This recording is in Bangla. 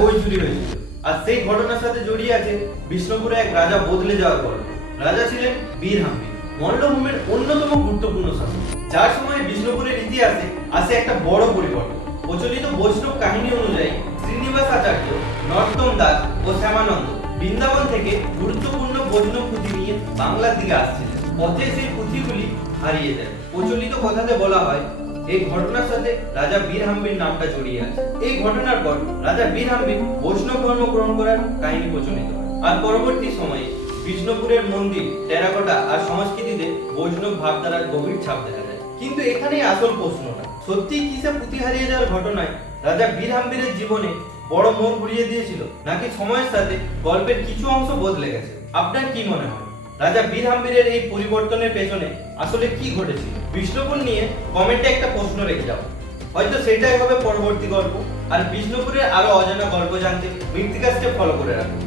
বই চুরি হয়েছিল, আর সেই ঘটনার সাথে জড়িয়ে আছে বিষ্ণুপুরে এক রাজা বদলে যাওয়ার গল্প। রাজা ছিলেন বীরহাম্বি, মল্লভূমির অন্যতম গুরুত্বপূর্ণ শাসক, যার সময় বিষ্ণুপুরের ইতিহাসে আসে একটা বড় পরিবর্তন। প্রচলিত বৈষ্ণব কাহিনী অনুযায়ী শ্রীনিবাস আচার্য, নরোত্তম দাস ও শ্যামানন্দ বৃন্দাবন থেকে গুরুত্বপূর্ণ বৈষ্ণব পুঁথি নিয়ে বাংলার দিকে আসছিলেন। পথে সেই পুঁথিগুলি হারিয়ে যায়। প্রচলিত কথাতে বলা হয় এই ঘটনার সাথে রাজা বীরহাম্বির নামটা জড়িয়ে আছে। এই ঘটনার পর রাজা বীরহাম্বি বৈষ্ণব ধর্ম গ্রহণ করার কাহিনী প্রচলিত হয়। আর পরবর্তী সময়ে বিষ্ণুপুরের মন্দির, টেরাকোটা আর সংস্কৃতিতে বৈষ্ণব ভাবধারার গভীর ছাপ দেখা যায়। কিন্তু এখানেই আসল প্রশ্নটা, সত্যি কি সে পুঁথি হারিয়ে যাওয়ার ঘটনায় রাজা বীরহাম্বিরের জীবনে বড় মোড় ঘুরিয়ে দিয়েছিল, নাকি সময়ের সাথে গল্পের কিছু অংশ বদলে গেছে? আপনার কি মনে হয় রাজা বীরহাম্বিরের এই পরিবর্তনের পেছনে আসলে কি ঘটেছিল? বিষ্ণুপুর নিয়ে কমেন্টে একটা প্রশ্ন রেখে যাও, হয়তো সেটাই হবে পরবর্তী গল্প। আর বিষ্ণুপুরের আরো অজানা গল্প জানতে মৃত্তিকাসকে ফলো করে রাখুন।